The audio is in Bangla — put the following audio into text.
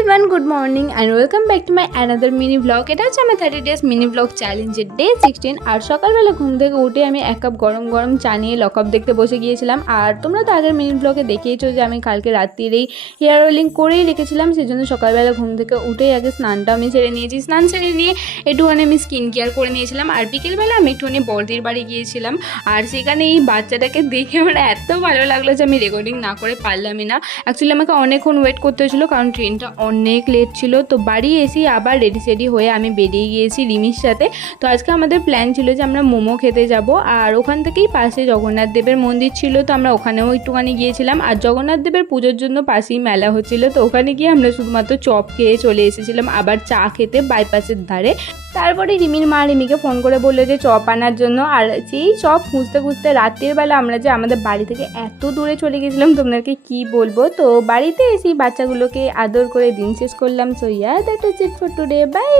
Everyone, good morning and welcome back to my another mini blog. এটা হচ্ছে আমার 30 ডেজ মিনি ব্লগ চ্যালেঞ্জের ডে 16। আর সকালবেলা ঘুম থেকে উঠে আমি এক কাপ গরম গরম চা নিয়ে লকআপ দেখতে বসে গিয়েছিলাম। আর তোমরা তো আগের মিনি ব্লগে দেখেইছো যে আমি কালকে রাত্রিরেই হেয়ার অয়েলিং করেই রেখেছিলাম, সেজন্য সকালবেলা ঘুম থেকে উঠেই আগে স্নানটা আমি সেরে নিয়েছি। স্নান সেরে নিয়ে একটুখানি আমি স্কিন কেয়ার করে নিয়েছিলাম। আর বিকেলবেলা আমি একটুখানি বড়দির বাড়ি গিয়েছিলাম। আর সেখানে এই বাচ্চাটাকে দেখে আমার এত ভালো লাগলো যে আমি রেকর্ডিং না করে পারলামই না। অ্যাকচুয়ালি আমাকে অনেকক্ষণ ওয়েট করতে হয়েছিলো, কারণ ট্রেনটা অনেক লেট ছিল। তো বাড়ি এসেই আবার রেডি সেডি হয়ে আমি বেরিয়ে গিয়েছি রিমির সাথে। তো আজকে আমাদের প্ল্যান ছিল যে আমরা মোমো খেতে যাব। আর ওখান থেকেই পাশে জগন্নাথ দেবের মন্দির ছিল, তো আমরা ওখানেও একটুখানি গিয়েছিলাম। আর জগন্নাথ দেবের পুজোর জন্য পাশেই মেলা হচ্ছিলো, তো ওখানে গিয়ে আমরা শুধুমাত্র চপ খেয়ে চলে এসেছিলাম আবার চা খেতে বাইপাসের ধারে। তারপরে রিমির মা রিমিকে ফোন করে বললো যে চপ আনার জন্য। আর সেই চপ খুঁজতে খুঁজতে রাত্রির বেলা আমরা যে আমাদের বাড়ি থেকে এত দূরে চলে গেছিলাম তোমাদেরকে কি বলবো। তো বাড়িতে এসেই বাচ্চাগুলোকে আদর করে দিন শেষ করলাম। So that is it for today, by.